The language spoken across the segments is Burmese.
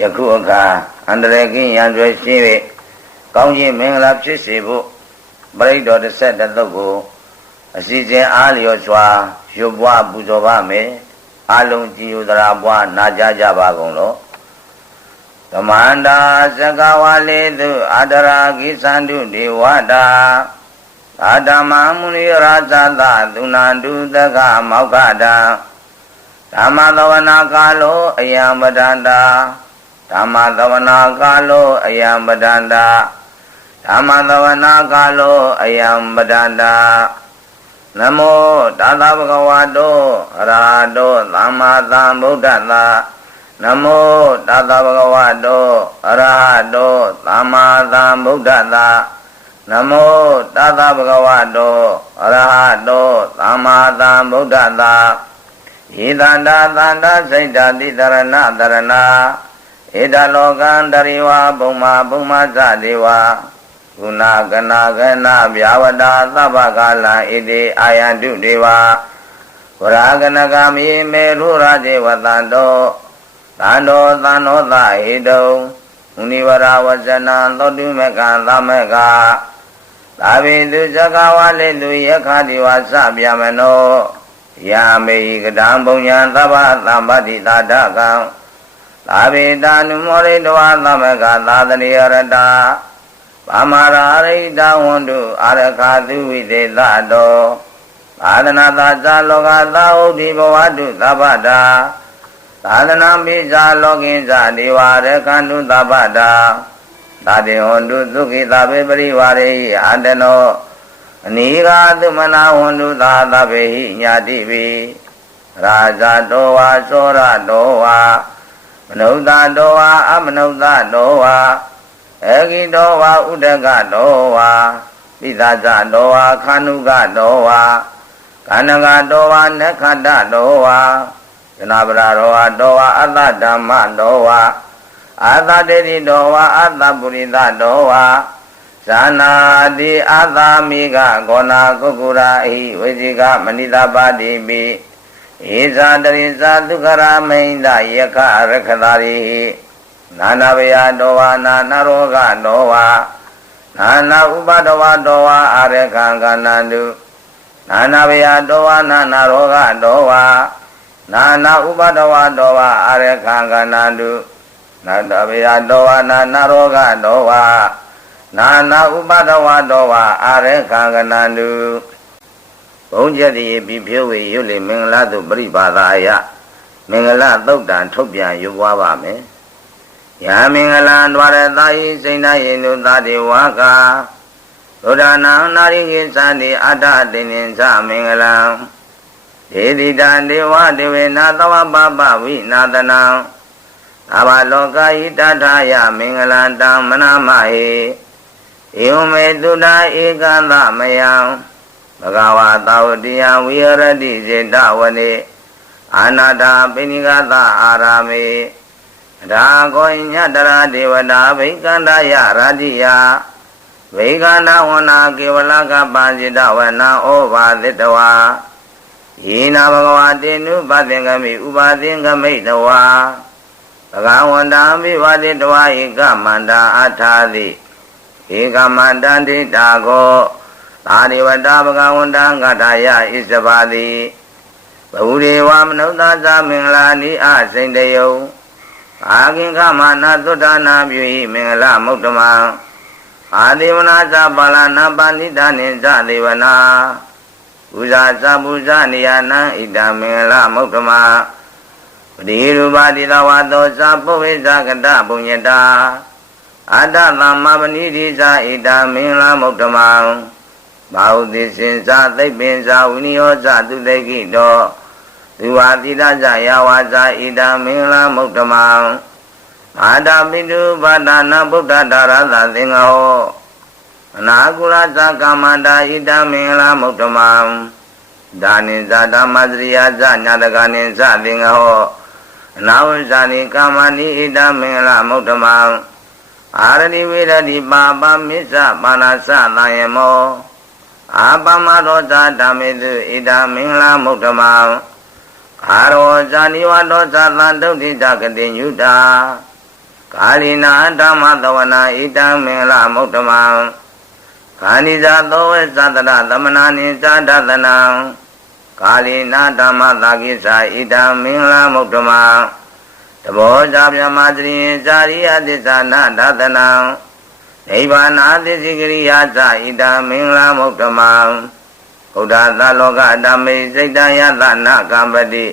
ယခုအခါအန္တရာယ်ကင်းရန်ကျွဲရှင်း၍ကောင်းခြင်းမင်္ဂလာဖြစ်စေဖို့ပရိတ်တော်တစ်ဆက်တစ်သုတ်ကိုအစီအစဉ်အားလျော်စွာရွတ်ပွားပူဇော်ပါမယ်အလုံးကြည်ညိုသရာပွားနာကြားကြပါကုန်လောသမန္တာသကဝါလေတုအာဒရာကိသန္တုဒေဝတာအာဓမ္မမုနိရာဇသသုဏန္တုသကမောက္ခတံဓမ္မသဝနာကာလောအယံပဒန္တာဓမ္မသဝနာကာလောအယံပဒန္တာဓမ္မသဝနာကာလောအယံပဒန္တာနမောတသဗ္ဗကဝတောအရဟတောသမ္မာသမ္ဗုဒ္ဓတ္တနမောတသဗ္ဗကဝတောအရဟတောသမ္မာသမ္ဗုဒ္ဓတ္တနမောတသဗ္ဗကဝတောအရဟတောသမ္မာသမ္ဗုဒ္ဓတ္တဣတန္တာသန္တာစိတ်တတိတရဏတရဏဧတလောကံတရိဝဘုံမာဘုံမာသဒေဝကုဏကနာကနာဗျာဝတာသဗ္ဗကာလံဣတိအာယန္တုဒေဝဝရကနကမိမေရုရာဇေဝတန္တောသန္တောသန္နောသဟိတုံမုနိဝရဝဇနံသောတုမကံသမကသာဝိတုဇဂဝါလေတုယခာတိဝသဗျမနောယာမေဟိကတံပုံညာသဗ္ဗသမ္ပတိသာဒကံသာဝေတာနုမောရိတဝသမကသာသနိယရတဗမာရာရိတဝန္တုအာရခာသုဝိသေသတောသာသနာသာဇာလောကသာဥဒိဘဝတုသဗ္ဗတာသာသနာပိဇာလောကိဉ္စဒေဝရခန္တုသဗ္ဗတာသာတေဟွန်တုသုခိသဗ္ဗေပရိဝါရေဟိအတနောအနိဃာသုမနာဝန္တုသာသဗ္ဗေဟိညာတိပိရာဇတောဝါသောရတောဝါမနုဿတောဝါအမနုဿတောဝါဧကိတောဝါဥဒကတောဝါပိသဇတောဝါခန္ဓုကတောဝါကန္နကတောဝါနက္ခတတောဝါဇနဗရာရောဝါတောဝါအတ္တဓမ္မတောဝါအာသတေတိတောဝါအတ္တပုရိသတောဝါဇာနာတိအာသာမိကဂောနာကုက္ကုရာဟိဝေဇိကမဏိတပါတိပိဧဇာတရိဇာဒုက္ခရာမိန္ဒယခရခတာရိနာနာဝယတောဝါနာနာရောဂတောဝါနာနာဥပဒဝတောဝါအာရခံကနန္တုနာနာဝယတောဝါနာနာရောဂတောဝါနာနာဥပဒဝတောဝါအာရခံကနန္တုနာနာဝယတောဝါနာနာရောဂတောဝါနာနာဥပဒဝတောဝါအာရခံကနန္တုဘုံကျက်တိပိဖြိုးဝေရွတ်လေမင်္ဂလာသို့ပရိပါဒာယမင်္ဂလာသုတ်တံထုတ်ပြန်ရွတ်ပွားပါမယ်ယာမင်္ဂလံဒွါရသာယိစိဏယေနုသတေဝါကာသုဒ္ဓနာနာရိကိသန္တိအတ္တတိနိသမင်္ဂလံဒေတိတံဒေဝဒေဝေနာသဝပပဝိနာတနံအဘလောကဟိတထာယမင်္ဂလံတံမနာမဟိဧဝမေတုဒ္ဓဧကံသမယံဘဂဝါသာဝတိယဝိဟရတိစေတဝနေအာနာတာပိဏိကသအာရာမေဒါကောညတရာဒေဝတာဗိကန္တယရတိယဗိကန္တဝနာကေဝလကပန္စိတဝနာဩဘာသတဝါယေနာဘဂဝတေနုပသင်္ကမိဥပါသင်္ကမိတဝါဘဂဝန္တံဘိဝတိတဝါဧကမန္တာအထာတိဧကမန္တံဒိတာကောသာဒေဝတာဘဂဝန္တံကထာယဣဇဘာတိဘဝရေဝမနုဿာသမင်္ဂလာနိအစိန်တယုအာကိခမနာသုဒ္ဓနာပြု၏မင်္ဂလမုဒ္ဓမံအာဒေဝနာသပါဠနာပဏိတနိသဒေဝနာပူဇာသပူဇာနိယနံဣဒံမင်္ဂလမုဒ္ဓမံပတိရူပတိတဝါသောသပုဝိဇကတပုညတာအတ္တသမ္မပဏိတိဇာဣဒံမင်္ဂလမုဒ္ဓမံဘာဟုတိစင်္စာသိပ္ပင်္စာဝိနိယောဇသူတိကိတောသူဝါတိတဇယဝါဇာဣဒံမင်္ဂလမုဒ္ဓမံအာတပိတုပါဒနာဗုဒ္ဓဒါရသသင်္ဃဟောအနာကုလသကမန္တာဣဒံမင်္ဂလမုဒ္ဓမံဒါနိဇာဓမ္မစရိယဇညာတကနိဇသင်္ဃဟောအနာဝဇာနိကာမနိဣဒံမင်္ဂလမုဒ္ဓမံအာရဏိဝေရတိပါပမိစ္ဆပါဏသသံယမောအာပမရောဇာဓမ္မေတုဣဒံမင်္ဂလမုဒ္ဓမံအာရောဇာနိဝတောဇာသံဒုဋ္ဌိတကတိညုတာ ကာလီနာဓမ္မသဝနာဣတံမင်္ဂလမုဒ္ဓမံခာနိဇာသောဝေသတ္တရသမနာနိဇာဒသနံကာလီနာဓမ္မသာကိစ္ဆာဣတံမင်္ဂလမုဒ္ဓမံတဘောဇာပြမသရိယဇာရိယသစ္စာနာဒသနံနိဗ္ဗာနာသစ္စကရိယာဇာဣတံမင်္ဂလမုဒ္ဓမံဘုဒ္ဓသာလောကဓမ္မေစိတ်တယသနာကံပတိ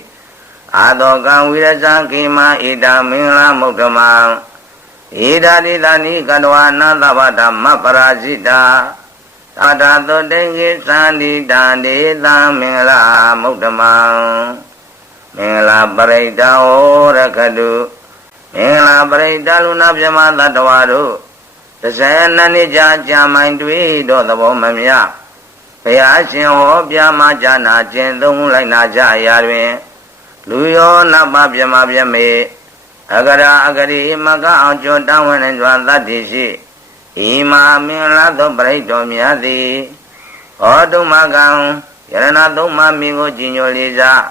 အာသောကံဝိရဇံခိမဣတံမင်္ဂလမုဒ္ဓမံဣဒာတိသနိကတဝါနသဗ္ဗဓမ္မပရာဇိတာသာဓာတုတေကိသန္တိတံဒေသံမင်္ဂလမုဒ္ဓမံမင်္ဂလပရိတ္တဟောရခတုမင်္ဂလပရိတ္တလူနာပြမသတ္တဝါတို့32နှစ်ကြာမိုင်တွေ့တော့သဘောမမြဘုရားရှင်ဟောပြမကြနာခြင်းသုံးလိုက်နာကြရာတွင်လူယောနတ်ပါပြမပြမေအကရာအကရိမကအောင်ကျွတ်တောင်းဝင်စွာသတ္တိရှိဤမာမင်္ဂလာသောပရိတ်တော်မြတ်သည်ဟောတုမကံယရဏသုံးပါးမိကိုကြည်ညိုလေးစား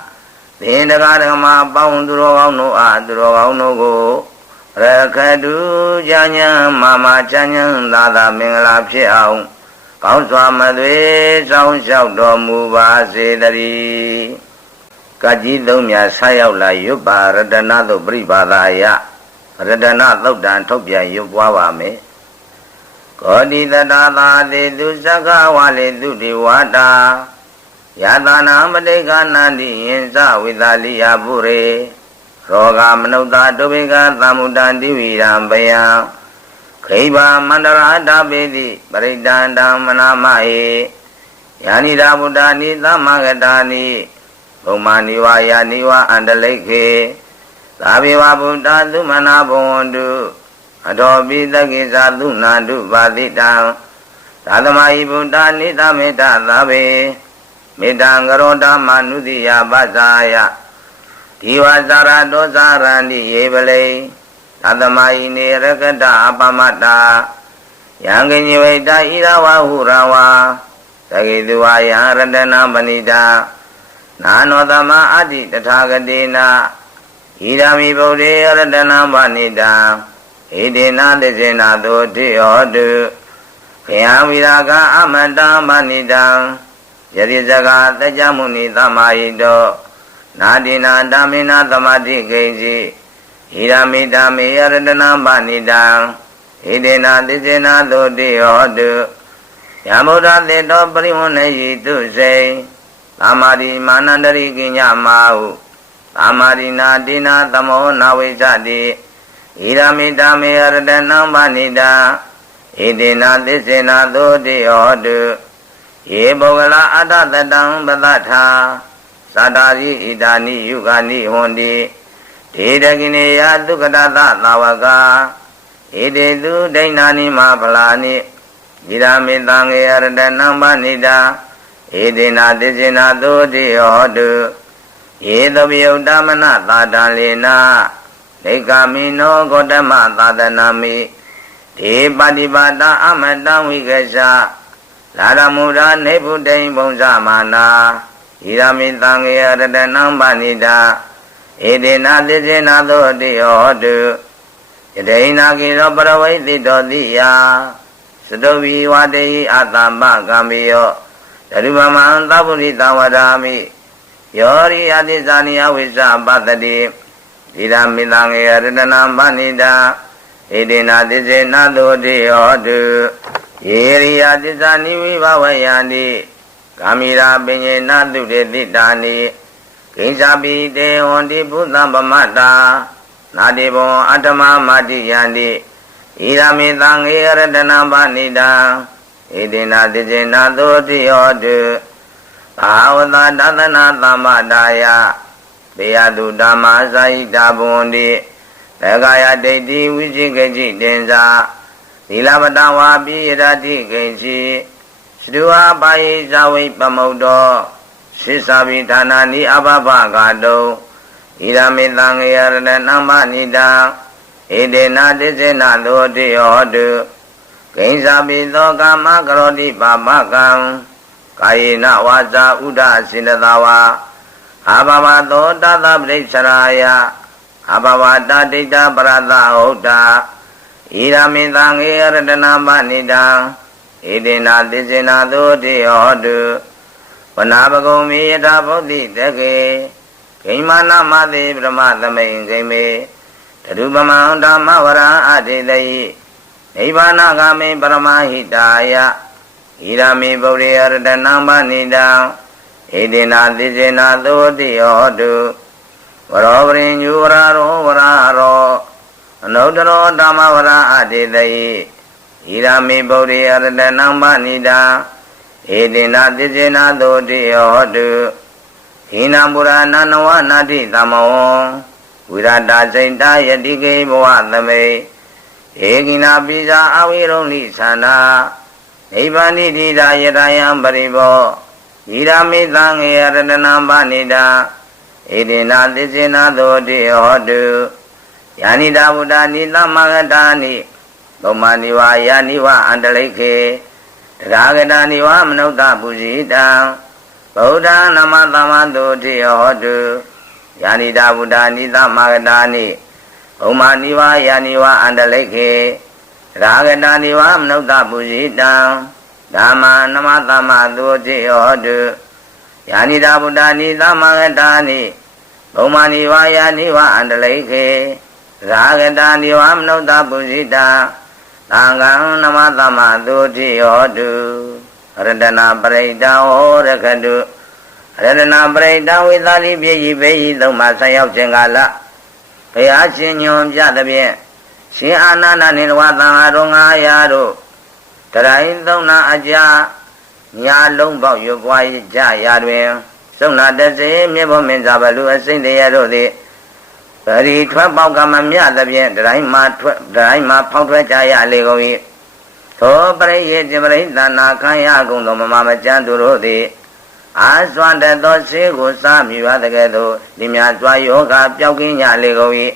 သင်္တကာဓမ္မပေါင်းသူတော်ကောင်းတို့အားသူတော်ကောင်းတို့ကိုရခတုကြဉ္ဉံမာမချမ်းဉ္ဉံသာသာမင်္ဂလာဖြစ်အောင်ကောင်းစွာမသွေဆောင်လျှောက်တော်မူပါစေတည်းကကြီးသုံးမြတ်ဆက်ရောက်လာရွတ်ပါရတနာသို့ပြိပါဒာယရတနာသုတ်တံထုတ်ပြန်ရွတ်ပွားပါမယ်ကောတိတတသာတိသူသက္ကဝါလေသူတိဝါတာယတနာမတိကနန္တိယင်္စဝိသလိယပုရေရောဂမနုဿာတုပိကသမုတ္တံတိဝိရံပယံခိဗာမန္တရာတပိတိပရိတန္တံမနာမဟေယာနိရာဗုဒ္ဓနိသမဂတာနိဘုံမာနိဝါယာနိဝါအန္တလိခေသာဘေဝဗုဒ္ဓသုမနာဘဝန္တုအတော်ပိသကိသသုနာတုပါတိတံသာသမဟိဗုဒ္ဓနိသမေတ္တသာဘေမေတ္တံကရောဓမ္မနုတိယပဇာယဒီဝဇာရတောဇာရဏိယေပလေသာသမဟိနေရကတအပမတ္တာယံကညိဝိတဣရဝဟုရဝါသကိတုဝါယရတနာပဏိတာနာနောသမအတ္တိတထာဂတိနာဣဒာမိဗုဒ္ဓေရတနာပဏိတာဣဒေနသစ္စေနာသောတိဟောတုခယံဝိရာကအမတံပဏိတံယရိဇဂသကြမုနိသမဟိတောနာတိနာဓမ္မေနသမတိကိဉ္စီဣရမိတမေယရတနာပဏိတံဣဒေနသစ္စေနာသောတိဟောတုယမုဒ္ဒသေတောပရိဝဏယိတုစေသမ္မာရိမာနန္တရိကိညမာဟုသမ္မာရိနာတိနာသမောနာဝိသတိဣရမိတမေယရတနာပဏိတံဣဒေနသစ္စေနာသောတိဟောတုယေပုဂ္ဂလအတ္တတတံပတ္ထာသတ္တာရိဣဒာနိယုဂာနိဟွန်တိဒေဒကိနေယသုခတသသာဝကဣတေသူဒိဏာနိမဖလာနိဣရမိတံငေယရတနံပဏိတာဣဒေနာသစ္စေနာသောတိဟောတုယေသဗယုတ္တမနသာတံလေနာဒိက္ခမိနောဂေါတမသာသနာမိဒေပတိပါဒအမတံဝိကစ္ဆလာရမုရာနေဗုဒ္ဓိံဘုံဇမာနာဣရမိတံငေယရတနံပဏိတာဣဒေနာသစ္စေနာသောတိဟောတုယဒိနာကိရောပရဝိတိတောတိယသတုဝိဝတေယအတ္တမကံမိယောဓရုပမံသဗ္ဗုရိတဝရာမိယောရိအတိဇာနိယဝိဇ္ဇပတ္တိဣရမိတံငေယရတနံပဏိတာဣဒေနာသစ္စေနာသောတိဟောတုယေရိယသစ္စာနိဝိဘဝယန္တိကာမိရာပညေနတုတေတိတာနိကိဉ္စာပိတေဟွန်တိဘုသံပမတ္တာနာတိဘွန်အတ္တမမတ္တိယန္တိဣရမိတံငေယရတနာပဏိတာဣဒေနာသစ္စေနာသောတိဟောတုဘာဝတတသနာသမ္ပဒါယဘေယတုဓမ္မာဇာဟိတာဘွန်တိဘေဂယဒိဋ္ဌိဝိจิကိจิတင်္စာသီလပတဝါပိယရတိကိဉ္စီသတုဝါပါယိဇဝိပမုဒ္ဒောသစ္စာပိဌာနာနိအဘဘဂါတုဣရမိတံငေယရတနံပဏိတာဣဒေနာသစ္စေနာသောတိဟောတုကိဉ္စာပိသောကာမကရောတိပါပကံကာယေနဝါစာဥဒ္ဒစိနတဝါအာဘဘသောတသပရိစ္ဆရာယ အဘဝတာဒိဋ္ဌပရသဟုတ်တာဣရမေသံဃေရတနာမနိတာဣတိနာသစ္စေနာသုတိဟောတုဝနာပကုံမေယထာဗုဒ္ဓိတကေဂိမာနမသေပရမသမိန်ဂိမေတရုပမံဓမ္မဝရအတေတိနိဗ္ဗာနဂာမေပရမဟိတာယဣရမေဗုဒ္ဓေရတနာမနိတာဣတိနာသစ္စေနာသုတိဟောတုဝရောပရိညုဝရရောဝရရောအနုတ္တရောဓမ္မဝရအတေတိဣရမေဗုဒ္ဓေရတနာမနိတာဣတိနာသစ္စေနာသုတိဟောတုဟိနံပုရဏနဝနာတိသမဝံဝိရတစိတ်တယတိကေဘဝသမေဧကိနာပိဇာအဝိရုံလိသန္တာနိဗ္ဗာနိတိတာယတယံပရိဘောဣရမေသံဃေရတနာပဏိတာဣတိနာသစ္စေနာသုတိဟောတုယာနိတာဗုဒ္ဓနိသမဂတာနိသုမနိဝါယာနိဝအန္တလိခေတရာဂတာနိဝမနုဿပုဇိတံဗုဒ္ဓနာမသမ္မာသုတိဟောတုယာနိတာဗုဒ္ဓနိသမဂတာနိသုမနိဝါယာနိဝအန္တလိခေတရာဂတာနိဝမနုဿပုဇိတံဓမ္မနမသမ္မာသုတိဟောတုယာနိတာဗုဒ္ဓနိသမဂတာနိသုမနိဝါယာနိဝအန္တလိခေရာဂတာနိဝမနုဿပုဇိတံသံဃံနမသမ္မာသုတိဟောတုရတနာပရိတံဟောရခတုရတနာပရိတံဝိသတိပြေဤဘေဤသုံးပါဆက်ရောက်ခြင်းကာလဘုရားရှင်ညွန်ပြသဖြင့်ရှင်အာနန္ဒနေဝသံဃာတော်900တို့တရိုင်းသုံးနာအကြာညာလုံးပေါက်ရွပွားကြရာတွင်စုံနာတစေမြေဖို့မင်းသာဘလူအစိမ့်တရားတို့သည်ပရိထွက်ပေါက်ကမမြသဖြင့်တရိုင်းမှာဖောက်ထွက်ကြရလေကုန်၏သောပရိယေจิปရိသနာခံရကုန်သောမမမကျန်သူတို့သည်အာစွမ်းတတ်သောဆေးကိုစားမြူရတဲ့ကဲ့သို့ဒီမြတ်စွာယောဂပျောက်ကင်းကြလေကုန်၏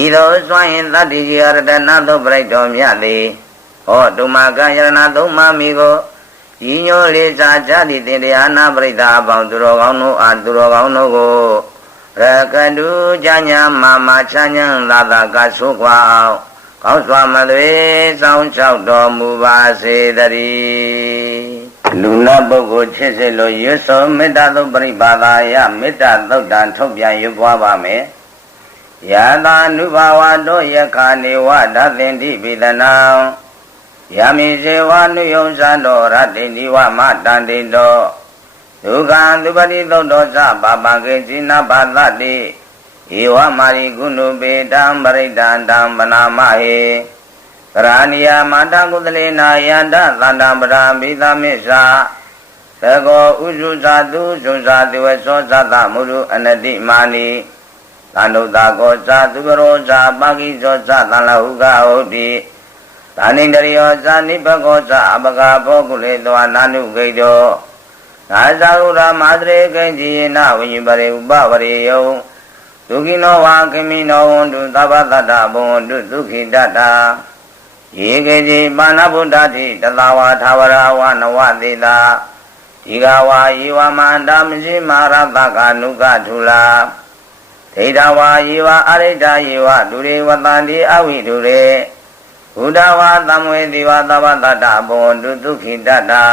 ဤသို့စွမ်းရင်တတ္တိရတနာသောပရိတော်မြတ်သည်ဟောတုမကယရဏသုံးပါးမိကိုဤညိုလေးစားကြသည့်တင်တရားနာပရိသအပေါင်းသူတော်ကောင်းတို့အားသူတော်ကောင်းတို့ကိုရကတုကြညာမာချမ်းချမ်းသာသာကဆုခွာအောင်ကောင်းစွာမသွေစောင်းလျှောက်တော်မူပါစေတည်းလူနာပုဂ္ဂိုလ်ချစ်စေလိုရွတ်ဆိုမေတ္တာသုပရိပါဒာယမေတ္တာသုတ်တံထုတ်ပြန်ရွတ်ပွားပါမယ်ယတာနုဘာဝတောယခာနေဝဓသင်္တိပိတနာယမိစေဝနုယုံဇံတော်ရတ္တိနိဝမတန္တိတောဒုက္ခံသုပတိသုတ်တော်သပါပံကေဇိနာဘာသတိဧဝမာရိကုဏုပေတံပရိဒန္တံပနာမဟေကရဏီယမန္တကုသလေနာယန္တသန္တံပရာမိသမစ္ဆာသကောဥစုဇာတုဇုဇာတိဝသောဇတမုရုအနတိမာနိသန္တုတာကောဇာသူကရောဇာပါကိဇောဇသံလဟုကဟုတ်တိသာနိန္ဒရိယောဇာနိဘကောဇာအပကဘောကုလေသောနာနုဂိတောသာဇာဟုရမသရေကိဉ္စီနဝိညပရေဥပဝရေယုဒုက္ခိနောဝါခိမိနောဝန္တုသဗ္ဗတတ္တဘဝန္တုဒုက္ခိတတ္တာယေကေတိပါဏဗုဒ္ဓတိတသဝါသာဝရဝနဝတိတာဒီဃဝါယေဝမန္တမရှိမာရတကနုကထုလာဒိဋ္ဌဝါယေဝအရိဋ္ဌယေဝဒုရေဝတန္တိအဝိဒုရေဘုဒ္ဓဝါသံဝေတိဝသဗ္ဗတတ္တဘဝန္တုဒုက္ခိတတ္တာ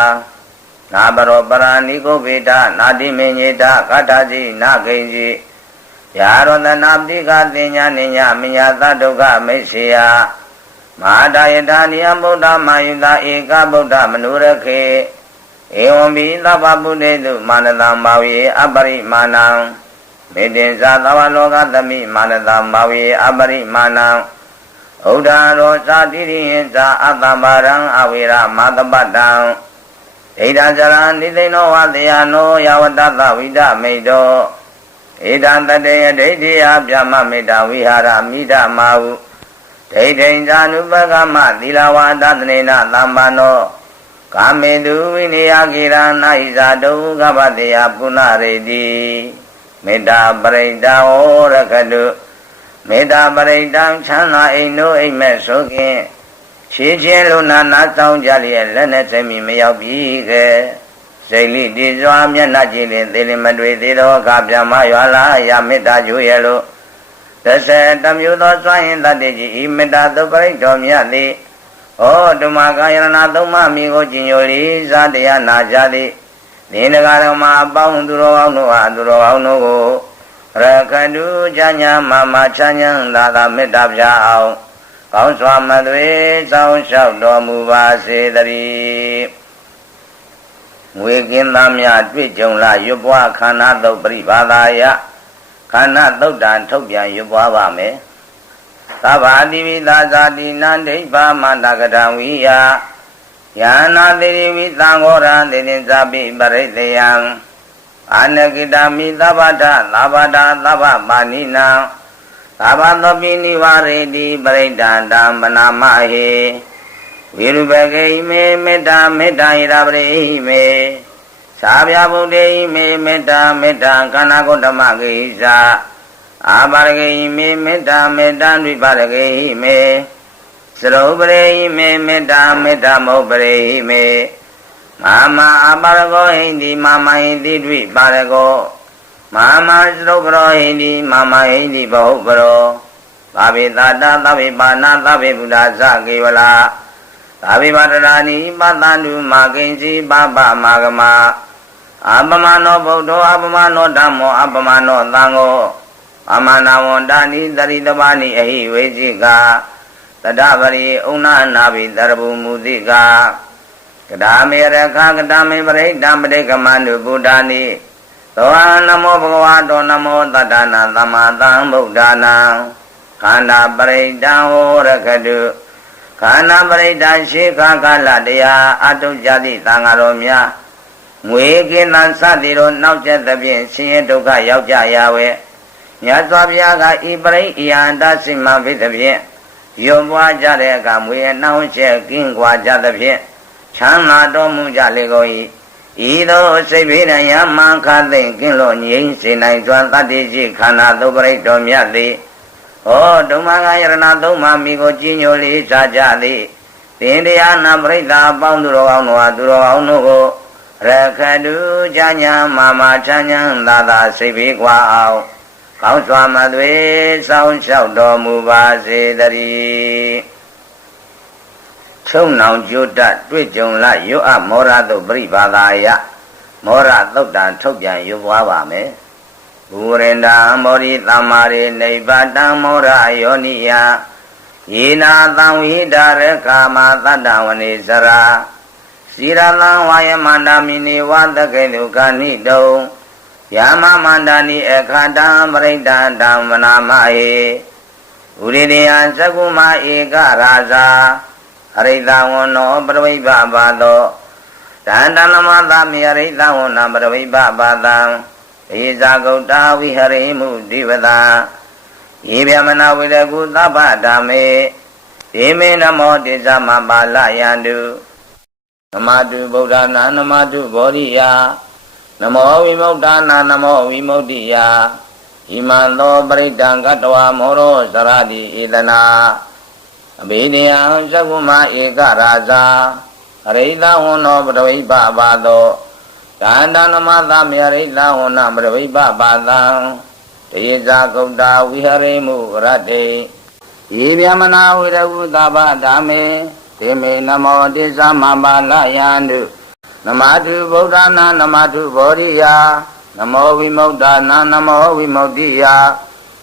နာဘရောပရာဏိကိုဗေဒနာတိမေညေတကတ္ထစီနာခိဉ္စီယာရောတနာပတိကတင်ညာနိညာမညာသဒုက္ခမိတ်ဆေယမဟာတယတာနိယဗုဒ္ဓမာယုတာဧကဗုဒ္ဓမနုရခေဧဝံဘိသဗ္ဗဗုတေတုမာနတံဘာဝေအပရိမာဏံမေတ္တင်္ဇာသဝလောကသမိမာနတံဘာဝေအပရိမာဏံဥဒ္ဓရောဇာတိရိဟိဇာအတ္တမရံအဝေရမသပတ္တံဒိဋ္ဌဇရံနိသိဏောဝတယနောယဝတ္တသဝိဒမိတောဧတံတတေယဒိဋ္ဌိယဗျမမေတ္တဝိဟာရမိဒမာဟုဒိဋ္ဌိဉ္ဇာနုပကမသီလဝါဒသနေနသမ္ပန္နောကာမေတုဝိနိယကိရဏဣဇာတုကပတေယပုဏ္ဏရေတိမေတ္တာပရိဒာဟောရခတုမေတ္တာပရိဒံချမ်းသာအိမ်တို့အိမ်မဲ့ဆိုခင်ခြေချင်းလူနာနာဆောင်ကြလျက်လက်နဲ့စိတ်မီမရောက်ပြီခဲ့စိတ်လိတိစွာမျက်နှာကြည့်ရင်သေလင်မတွေ့သေးတော့ကပြမရွာလာရမေတ္တာကျိုးရဲ့လို့ တဆေတမျိုးသောစွာရင်တတိကြီးဤမေတ္တာသုပရိတော်မြတ်သည်ဟောဓမ္မကာယရဏသုံးပါးမိကိုကျင်ညိုလေးစားတရားနာကြသည်ဒီနဂရမအပေါင်းသူတော်ကောင်းတို့အားသူတော်ကောင်းတို့ကိုရခတုကြညာမမချမ်းချမ်းသာသာမေတ္တာပြအောင်ကောင်းစွာမသွေစောင်းလျှောက်တော်မူပါစေတည်းငွေကင်းသားများတွေ့ကြုံလာရွတ်ပွားခန္ဓာသုတ်ပရိဘာသာယခန္ဓာသုတ်တံထုတ်ပြန်ရွတ်ပွားပါမယ်သဗ္ဗာတိဝိသာဇာတိနန္ဒိဗာမန္တကတံဝိယယာနာတိဝိသံဃောရံတိနိဇာပိပရိသေယံအာနကိတမိသဗ္ဗတသဗ္ဗတာသဗ္ဗပါဏိနံသဗ္ဗသောပိနိဝရေတိပရိဒန္တံမနာမဟေဝိရုပကေဟိမေမေတ္တာမေတ္တာဟိရပရိဟိမေသာဗျာဗုဒ္ဓေဟိမေမေတ္တာမေတ္တာခန္ဓာကိုဓမ္မကေဟိသာအာပါရကေဟိမေမေတ္တာမေတ္တာဝိပါရကေဟိမေသရုပရိဟိမေမေတ္တာမေတ္တာမௌပရိဟိမေမာမအာပါရကောဟိန္တိမာမဟိန္တိဝိပါရကောမာမသရုပရောဟိန္တိမာမဟိန္တိဘဟုပရောသဗ္ဗေတာတသဗ္ဗေပါဏသဗ္ဗေဘုဒ္ဓဇကေဝလာသဗ္ဗေပါတရာနိပတန္တုမာကိဉ္စီပပမာဂမအပမနောဗုဒ္ဓောအပမနောဓမ္မောအပမနောသံဃောအမနာဝန္တာနိတရိတပါနိအဟိဝေจิกာတတပရိဥဏနာဘိတရဗုမူတိကာကဒါမေရခကဒါမေပရိဒံပရိကမန္တုဗုဒ္ဓာနိသောနမောဘဂဝါတောနမောတတ္တနာသမ္မာသမ္ဗုဒ္ဓနာခန္ဓာပရိဒံဟောရခတုခန္ဓာပရိဒံရှိခကာလတရားအတုကြတိသံဃာတော်များငွေကင်းသံစသည်တို့နောက်ကျသဖြင့်ဆင်းရဲဒုက္ခရောက်ကြရဝဲမြတ်စွာဘုရားကဤပရိဣယန္တစိမဘိသဖြင့်ယုံပွားကြတဲ့အခါမွေနှောင်းချက်ကင်းကွာကြသဖြင့်ချမ်းသာတော်မူကြလေကုန်၏ဤသို့စိတ်ဖိရယမံခသိင်ကင်းလို့ငြိမ်းစေနိုင်စွာတတ္တိရှိခန္ဓာသုပရိတော်မြတ်သည်ဟောဓမ္မကယရဏသုံးပါးမိကိုကြည်ညိုလေးစားကြသည်သင်တရားနာပရိသတ်အပေါင်းသူတော်ကောင်းတို့ဟာသူတော်ကောင်းတို့ကိုရခတုကြညာမာမချမ်းချမ်းသာသာစိတ်ဖိကွာအောင်ကောင်းစွာမသွေစောင်းလျှောက်တော်မူပါစေတည်းချုံနောင်ကျိုးတတ်တွေ့ကြုံလာရွတ်အမောရသုပရိဘာသာယမောရသုတ်တံထုတ်ပြန်ရွတ်ပွားပါမယ်ဘူရင်တံမောရိသမ္မာရိနိဗ္ဗတံမောရယောနိယယေနာသံဝိဒရခာမသတ္တဝနေစရာစီရလံဝါယမန္တမိနေဝသကေတုကနိတုံယာမမန္တနိအခါတံပရိဒန္တံမနာမဟေဥရိတေယံသကုမဧကရာဇာအရိတဝနောပရဝိဘဘာသောတန္တနမသမေအရိတဝနပရဝိဘဘာတံဧဇာဂௌတဝိဟရိမှုဒီဝတာယေဗျမနာဝိရကုသဗ္ဗဓမ္မေဒေမေနမောတိသမပါလယန္တုနမတုဗုဒ္ဓနာနမတုဘောဓိယနမောဝိမု ക്ത နာနမောဝိမု ക്തി ယဣမံသောပရိဒံကတ္တဝမောရောစရတိဧတနာအဘိဓိယံသကုမဧကရာဇာအရိတဝနောပရဝိဘဘာသောတန္တနမသမေအရိတဝနပရဝိဘဘာတံတေဇာဂௌတဝိဟရိမှုရတ္တေယေဗျမနာဝိရကုသဗ္ဗဓမ္မေဒေမေနမောတိသမပါလယန္တုနမတုဗုဒ္ဓနာနမတုဘောဓိယနမောဝိမု ക്ത နာနမောဝိမု ക്തി ယ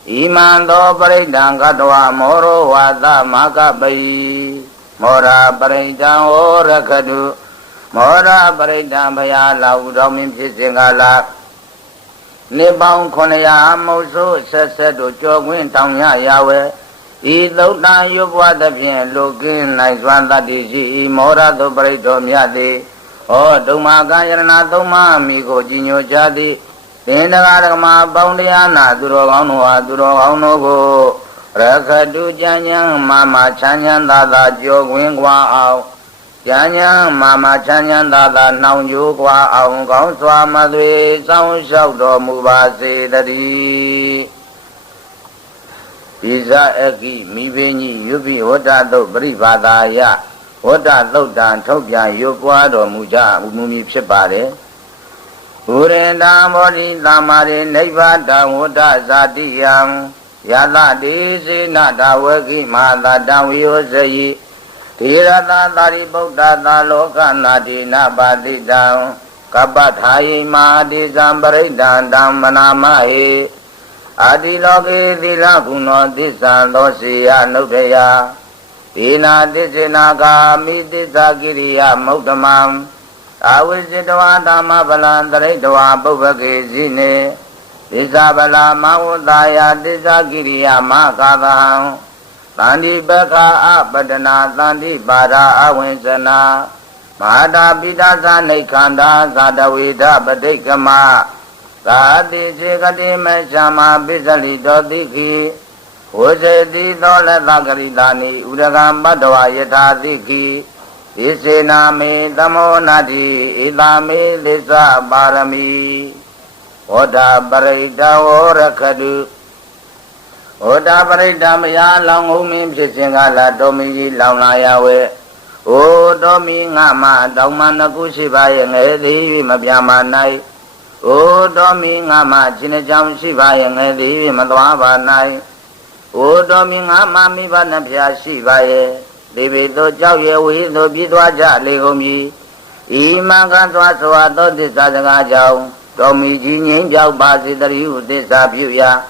ဣမံသောပရိဒံကတ္တဝမောရောဝါသမကပိမောရပရိဒံဟောရခတုမောရပရိဒံဘုရားလာဟုတော်မင်းဖြစ်စဉ်ကာလနေပေါင်း900မုတ်ဆိုးဆက်ဆက်တို့ကြောခွင်းတောင်ရရဝဲဤသုတ်တံရွတ်ပွားသဖြင့်လူကင်းနိုင်စွမ်းတတ္တိရှိဤမောရသုပရိတော်မြတ်သည်ဟောဓမ္မကယရဏသုံးပါးမိကိုကြည်ညိုကြသည်သင်္တကာဓမ္မပေါင်းတရားနာသူတော်ကောင်းတို့ဟာသူတော်ကောင်းတို့ကိုရခတုကြံ့ဉာဏ်မာမချမ်းချမ်းသာသာကြောခွင်းကွာအောင်ကြံ့ဉာဏ်မာမချမ်းချမ်းသာသာနှောင်ကြိုးကွာအောင်ကောင်းစွာမသွေစောင်းလျှောက်တော်မူပါစေတည်းဒီဇအကိမိဘင်းကြီးရွပိဝတ္တသုတ်ပရိဘာသာယဝတ္တသုတ်တံထုတ်ပြန်ရွတ်ပွားတော်မူကြမူမည်ဖြစ်ပါတယ်ဘုရင်တံဘောဓိသမ္မာရိနိဗ္ဗတံဝတ္တဇာတိယံ Yata Desina Dawaki Mata Wiyosai Tirata Tari Buddha Loka Nadina Badidam Kapathai Mahadi Zambarita Dammanamahi Adiloki Dilakuno Disa Losia Nudaya Dina Disinaka Midisa Giriya Muktamam Awisitwa Dhamma Balandaritwa Bhuvaki Zine Disabala Mahudaya Disa Giriya Makadaham Tandi Baka Abadana Tandi Bara Awinsana Mahada Bidasa Nikanda Zadawida Badikama Gati Chikati Meshama Bisali Dodiki Ujedi Dola Lagaridani Udagam Badwa Yatadiki Isinami Damo Nadi Idami Lisa Barami Oda Barita Orakadu Oda Barita Maya Long Umim Singala Domi Launaya O Domi Ngama Daumana Kushiba and Edi Mabiama Nai O Domi Ngama Chinajam Shiva and Edi Madwaba Nai O Domi Ngama Mibanapia Shivaye Libido Jawe Wido Bidwaja Legomi Imaga Dwaswa Dodisa Jau Domi Jin Jau Basi the Yu Disabuya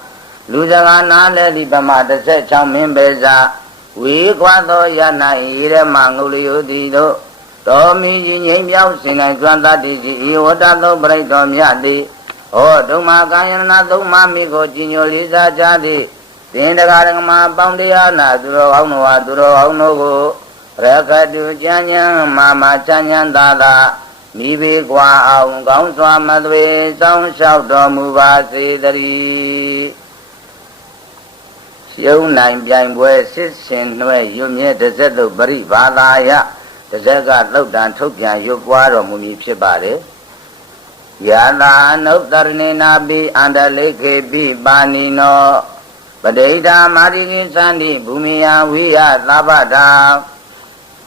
Luzagana Lady Bama the Set Chamin Beza We Quado Yana Ire Mangulio Dido Domi Jin Jau Sina Granda Digi Iwata Breton Yadi O Duma Gayana Duma Migo Gino Lisa Jadi Tindagarama Bandiana Duro Aunoa Duro Aunogo Rakadu Janya Mama Chanyan Dada Mibi Kwa Aung Gong Swa Madwe Song Shao Domu Vasi Dari Siu Nine Bian Bue Sis Shin Nue Yumye Dezedo Bari Vadaya Dezega Lodan Tokyan Yukwa Mumi Pibare Yana Noptarni Nabi Andaleke Bi Banino Badeda Marigi Sandi Bumia Via Labada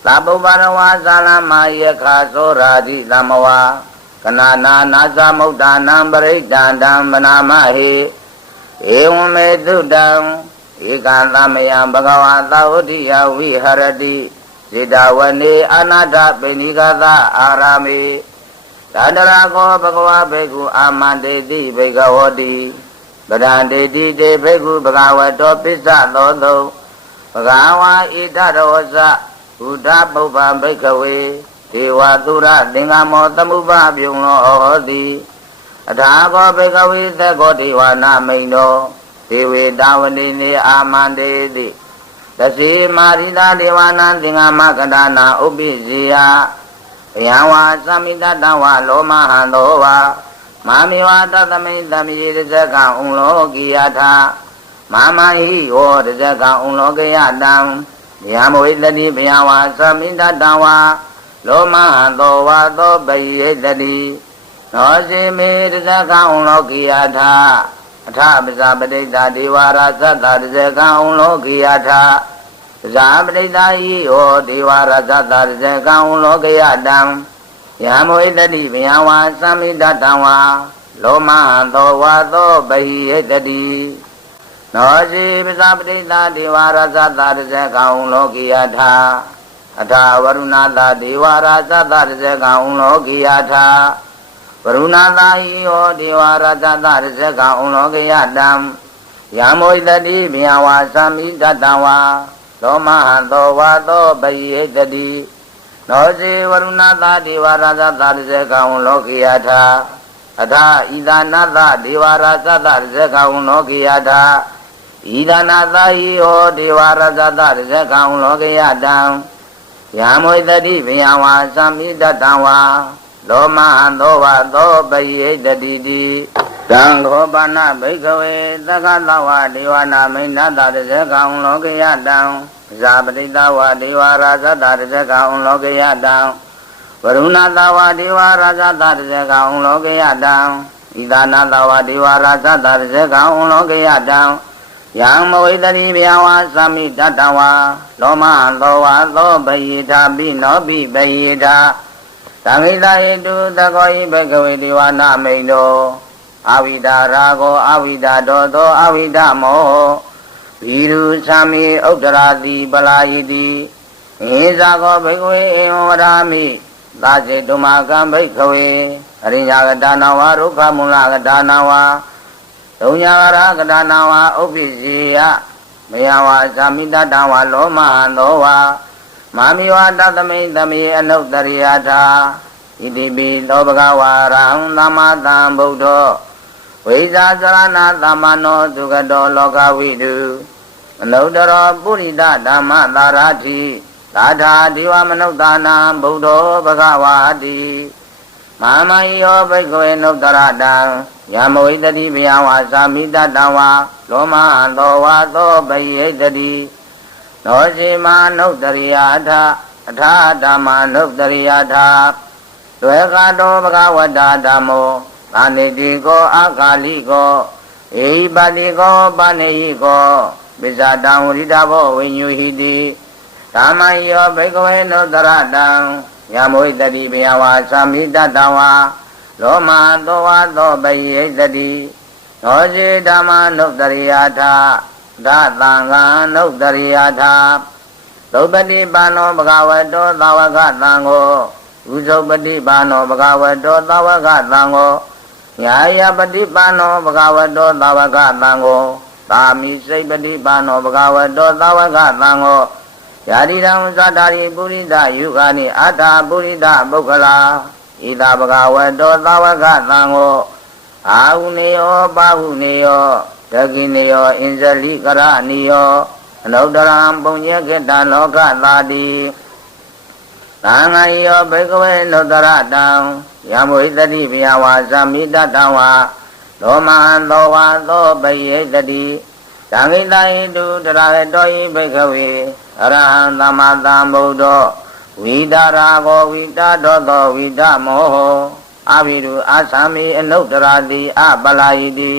Labubarawa Salama Yeka Soradi Lamawa Kanana Nasa Mudana Baridan Manamahi Ewame Dudam Ikalamaya Bagawa Laudia Viharadi Zidawani Anada Benigada Arami Tadarago Bagawa Begu Amande Di Begawadi Badande Di De Begu Bagawa Dopisa Lodo Bagawa Ida Rosa Uda Boba Bekawe Dewa Dura Dingamo Tamuba Byuno Odi Adago Bekawe the Godiwana Maino Dewe Dawani Amande Di Dasi Marida Dewana Dingamakadana Ubizia Yawa Samida Dawa Loma Handowa Mami Wata Tami Tami Zaka Unlo Giata Mama Hi or Zaka Unlo Giatam Yamo Idadi Biawa Samida Dawa Loma Handowa Do Bayedadi Nosi Mid Zaka Unlo Giata Tabzabadita Diwara Sata Zaka Unlo Giata Zabadita Io Diwara Sata Zaka Unlo Giatam Yamo Idadi Biawa Samida Dawa Loma Handowa Do Bayedadi Nosi Zabadita Diwara Sata Zaka Unlo Giata Ata Varunada Diwara Sata Zaka Unlo Giata Varunada Io Diwara Sata Zaka Unlo Giatam Yamo Idadi Biawa Samida Dawa Loma Handowa Do Bayedadi Nosi Varunada Diwara Sata Zaka Unlo Giata Ata Idanada Diwara Sata Zaka Unlo Giata Idanada Io Diwara Sata Zaka Unlo Giatam Yamo Idadi Biawa Samida Dawa Loma Handowa Do Bayedadi Dango Bana Bekawe Zakatawa Diwana Minada Zaka Unlo Giatam Zabadita Wa Diwara Sata Zaka Unlo Giatam Varunada Wa Diwara Sata Zaka Unlo Giatam Idanada Wa Diwara Sata Zaka Unlo Giatam Yamo Idadi Biawa Samida Dawa Loma Handowa Do Bayita Bino Bi Bayita Tangita Edu Takoi Bekawe Diwana Mendo Avida Rago Avida Dodo Avida Mo ဘီရုသံမေဥဒ္ဒရာတိပလာယိတိဟိဇာကောဘိကဝေဧဝဝရာမိသာစေတုမကံဘိကဝေအရိညာကတာနာဝရုခမူလကတာနာဝဒုံညာရကတာနာဝဥပ္ပိစီယမေယဝဇာမိတတဝလောမဟံသောဝမာမိဝတသမိသမေအနုတ္တရိယထာဣတိပိသောဘဂဝါရဟံသမ္မာသမ္ဗုဒ္ဓောဝိဇာစရဏသမ္မနောဒုက္ခတောလောကဝိတုအနုတ္တရောပုရိသဓမ္မသာရတိသာထာဒီဝမနုဿာနံဗုဒ္ဓောဘဂဝါတိမဟာမဟိယောဘိက္ခဝေနုတ္တရတံယမဝိတတိဘယဝါသာမိတတဝါလောမဟံသောဝါသောဘိယိတတိနောစီမနုတ္တရိယထအထာဓမ္မနုတ္တရိယထတွေကတောဘဂဝတာဓမ္မောသာနေတိကောအာဂါလိကောဧဟိပတိကောပါနေဟိကောပိဇာတံဝရိဒဘောဝိညုဟိတိဓမ္မယောဘိကဝေနုတ္တရတံယမဝိတတိဘယဝါသမိတတဝါလောမသောဝါသောဘယိတတိနောဇေဓမ္မနုတ္တရိယထဓာသံဃာနုတ္တရိယထသုပတိပါဏောဘဂဝတောသဝကသံဃောဥဇုပတိပါဏောဘဂဝတောသဝကသံဃောညာယပတိပါဏောဘဂဝတောသဝကသံဃောသာမိစိပတိပါဏောဘဂဝတောသဝကသံဃောယာတိတံသတ္တာရိပုရိသယုဂာနိအတ္တပုရိသပုဂ္ဂလာဣဒဘဂဝတောသဝကသံဃောအာဟုနေယောပါဟုနေယောဒဂိနေယောအင်ဇလိကရဏီယောအနုတ္တရံပုညေကေတလောကသာတိသံဃာယောဘိကဝေနုတ္တရတံယမဝိတတိဘယဝါဇာမိတတဝါလောမဟံသောဝါသောဘယိတတိသံဃိတဟိတုတရဟတောယိဘိကဝေအရဟံသမ္မာသမ္ဗုဒ္ဓောဝိတာရာဘောဝိတာတောသောဝိတမောဟောအဘိဓုအာသမိအနုတ္တရာတိအပလာယိတိ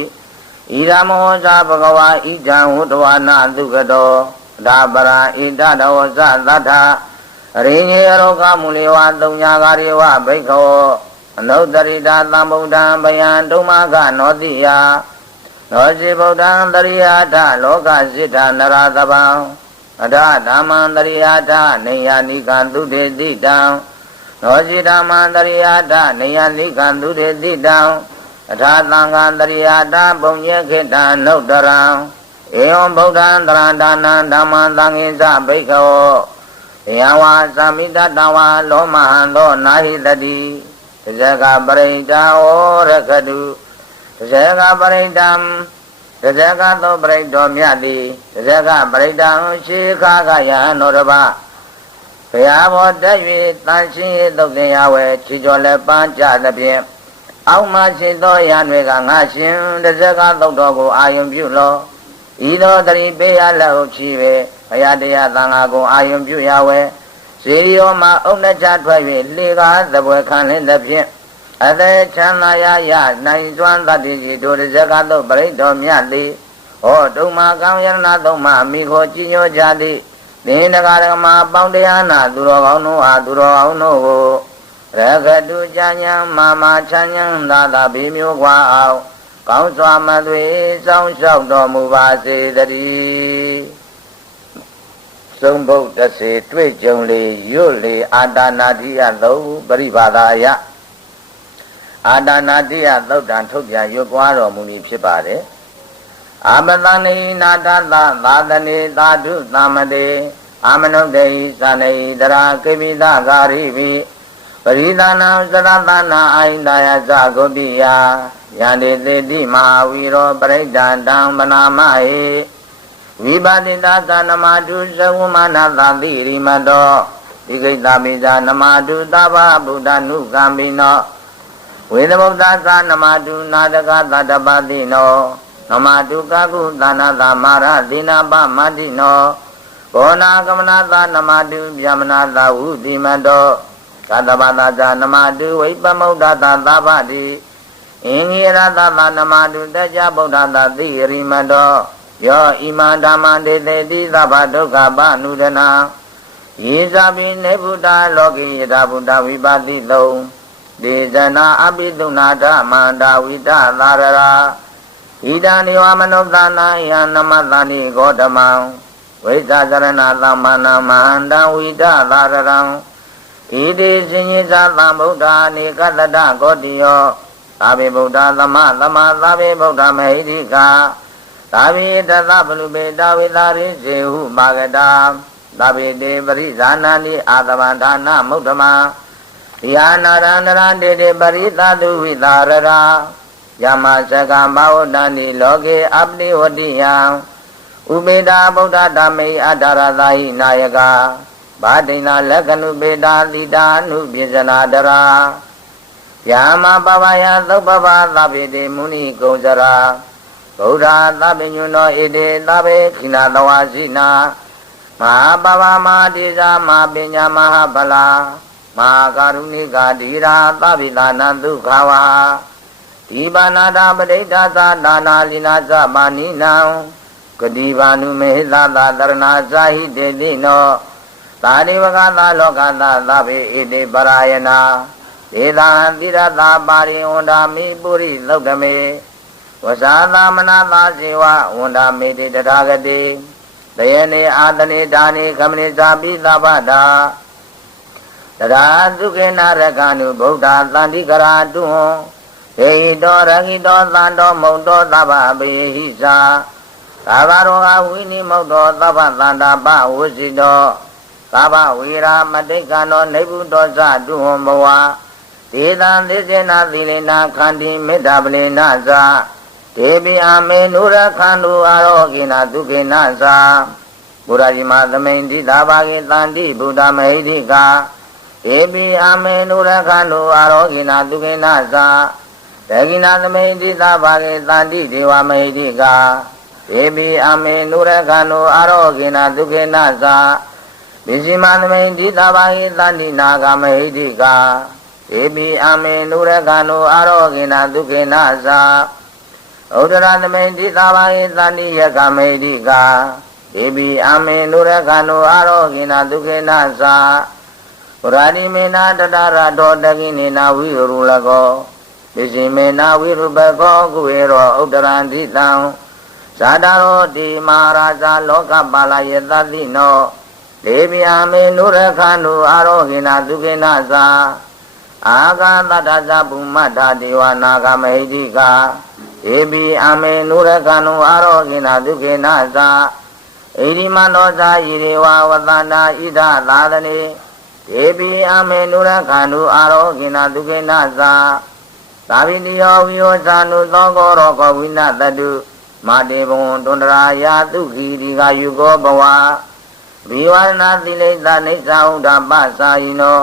ဣရမောဇာဘဂဝါဣဒံဝတ္တဝနာသုကတောဒါပရာဣဒတဝဇသတ္ထရိညေရောဂမူလေဝသုံးညာကာရေဝဘိက္ခောအနုတ္တရိတာသံဗုဒ္ဓံဗယံဒုမကနောတိယနောဇိဗုဒ္ဓံတရိယာထလောကစိတ္တနရသဗံအဒဓမ္မံတရိယာထနေယနိကံသုတေတိတံနောဇိဓမ္မံတရိယာထနေယနိကံသုတေတိတံအထာသံဃံတရိယာထပုံညေခေတံနုတ္တရံဧဝံဗုဒ္ဓံတရံဒါနံဓမ္မံသံဃိသဘိက္ခောယဝါသမိတတဝါလောမဟံသောနာဟိတတိတဇဂပရိတံဩရခတုတဇဂပရိတံတဇဂသောပရိတောမြတ်တိတဇဂပရိတံရှိခါခယံနောတပဘုရားဘောတက်၍တန်ရှင်းရသုတ်တင်ရဝဲချီကျော်လက်ပန်းကြသဖြင့်အောက်မှရှိသောရံတွေကငါရှင်တဇဂသုတ်တော်ကိုအာယုံပြုလောဤသောတရိပေယလက်ဟုတ်ချီပဲဘုရားတရားသံဃာကိုအာယုံပြုရဝဲစေရီယောမှာအုတ်နှချထွက်၍လေကားသပွဲခံလင်းသဖြင့်အသက်ချမ်းသာရနိုင်စွမ်းတတ်တည်တို့တဇကသောပရိတော်မြတ်သည်ဟောဒုမကံယရဏသုံးမမိခိုကြည်ညိုကြသည်သင်္တကာရမပေါင်းတရားနာသူတော်ကောင်းတို့အားသူတော်ကောင်းတို့ကိုရခတုကြဉ္ဉံမာချမ်းဉ္သာသာဘေမျိုးကွာအောင်ကောင်းစွာမသွေစောင့်ရှောက်တော်မူပါစေတည်းသုံးဘုတ်တစေတွေ့ကြုံလေရွတ်လေအာတာနာတိယသုံးပရိပါဒာယအာတာနာတိယသုတ်တံထုတ်ပြန်ရွတ်ပွားတော်မူမည်ဖြစ်ပါတယ်အာမသနေနာတသသာသနေသာဓုသမတေအာမနုတေသနေတရာကိပိသဂာရိပိပရိသနာသရသနာအိန္ဒယသဂုတိယယန္တိသေတိမဟာဝီရောပရိဒန္တံမနာမဟေဝိပါတိတာသနမတုသဝမနာသတိရိမတောဒီကိတမိဇာနမတုသဗ္ဗဗုဒ္ဓနုကံပိနောဝေသဗုဒ္ဓသာနမတုနာတကသတ္တပတိနောနမတုကကုသနာသမာရတိနာပမတိနောဘောနာကမနာသနမတုဗျမနာသဝုတိမတောသတ္တပတသာနမတုဝိပမုဒ္ဒသသဗ္ဗတိအင်္ဂိရသသနမတုတကြဗုဒ္ဓသတိရိမတောယောဣမံဓမ္မံဒေသေတိသဗ္ဗဒုက္ခပနုဒနာယေဇာပိနေဗုဒ္ဓလောကိယတာဗုဒ္ဓဝိပါတိသုံးဒေဇနာအပိသုနာဓမ္မန္တာဝိတသာရရာ ဣဒံနိဝမနုဿာနာယနမတ္တိဂေါတမံဝိသသရဏသမ္မာနာမဟန္တံဝိဒသာရရံဣတိစဉ္ညသသံဗုဒ္ဓနေကတ္တဂေါတိယောသာဝေဗုဒ္ဓသမသမသာဝေဗုဒ္ဓမဟိတိကာသာဝေတသဗလုပေတဝေသာရိစေဟုမာဂတာသာဝေတေပရိဇာနာနိအာသဗန္ဌာနမုဒ္ဓမယာနာရန္တရတေတေပရိသတုဝိသာရရာယမစကံဘာဝတ္တနိလောကေအပတိဝတ္တိယံဥပေတာဗုဒ္ဓဓမ္မေအတ္တရသာဟိနာယကဗာဒိနာလက္ခဏုပေတာတိတာနုပိစနာတရာယာမပပယသုပ္ပပသဗ္ဗေတေမုနိကုံစရာဗုဒ္ဓသဗ္ဗညုနောဣတေသဗ္ဗေခိနာတဝါစီနာမဟာပပမဟာတိဇာမဟာပညာမဟာဗလာမဟာကာရုဏိကာတိရာသဗ္ဗိတာနံဒုက္ခဝါဒီပါဏာတာပဋိဒါသဒါနာလိနာသပါဏိနံကတိဘာနုမေဟိသသတရဏဇာဟိတေတိနောသာရိဝကသလောကသသဗ္ဗေဣတိပရာယနာဒေသံတိရသပါရိဝန္ဒာမိပုရိသုတ်တမေဝဇာသမနာသာဇေဝဝန္ဒာမေတိတထာဂတိတယေနေအာတနေဒါနေခမနိဇာပိသဗ္ဗတာတရာသုခေနရကနုဗုဒ္ဓသန္တိကရာတုဟောဟေဟိတောရဟိတောသံတောမုတ်တောသဗ္ဗဘေဟိသာသာဘာရောဂဝိနိမုတ်တောသဗ္ဗသန္တာပဝစီတောသဗ္ဗဝေရာမတိကံတောနေဗုတောဇတုဟောဘဝဒေသံသစ္စေနာသီလေနာခန္တိမေတ္တာပလေနာဇာဒေပိအမေနုရခန္တုအာရောဂိနာဒုက္ခေနာဇာဘုရားကြီးမသမိန်တိသာဘာကေတန္တိဗုဒ္ဓမဟိတိကာဒေပိအမေနုရခန္တုအာရောဂိနာဒုက္ခေနာဇာဒေဂိနာသမိန်တိသာဘာကေတန္တိဒေဝမဟိတိကာဒေပိအမေနုရခန္တုအာရောဂိနာဒုက္ခေနာဇာပိစီမသမိန်တိသာဘာကေတန္တိနာဂမဟိတိကာဒေပိအမေနုရခန္တုအာရောဂိနာဒုက္ခေနာဇာဥဒရသမိန်တိသာဘာဟိသန္တိယကမေတိကာဒေပိအမေနုရခန္တုအာရောဂိနာဒုက္ခေနာဇာဝရာတိမေနာတတရတောတကိနေနာဝိရူလကောပိစိမေနာဝိရုပကောကုဝေရောဥဒရန္တိတံဇာတာရောတိမဟာရာဇာလောကပါလယတတိနောဒေပိအမေနုရခန္တုအာရောဂိနာဒုက္ခေနာဇာအာဂန္တတဇဗုမတ္ထဒေဝနာဂမဟိတိကာဧပိအမေနုရခန္တုအာရောဂိနာဒုက္ခေနာဇာဣရိမနောဇာဣရေဝဝသန္တာဣဒသာသနေဧပိအမေနုရခန္တုအာရောဂိနာဒုက္ခေနာဇာသာဝိတယောဝိယောဇာနုသောကောရောကောဝိနတတုမာတေဘဝံတွန္တရာယာတုခိဒီကယုကောဘဝဘိဝရဏသီလိတနိစ္စဟုဒ္ဓပသယိနော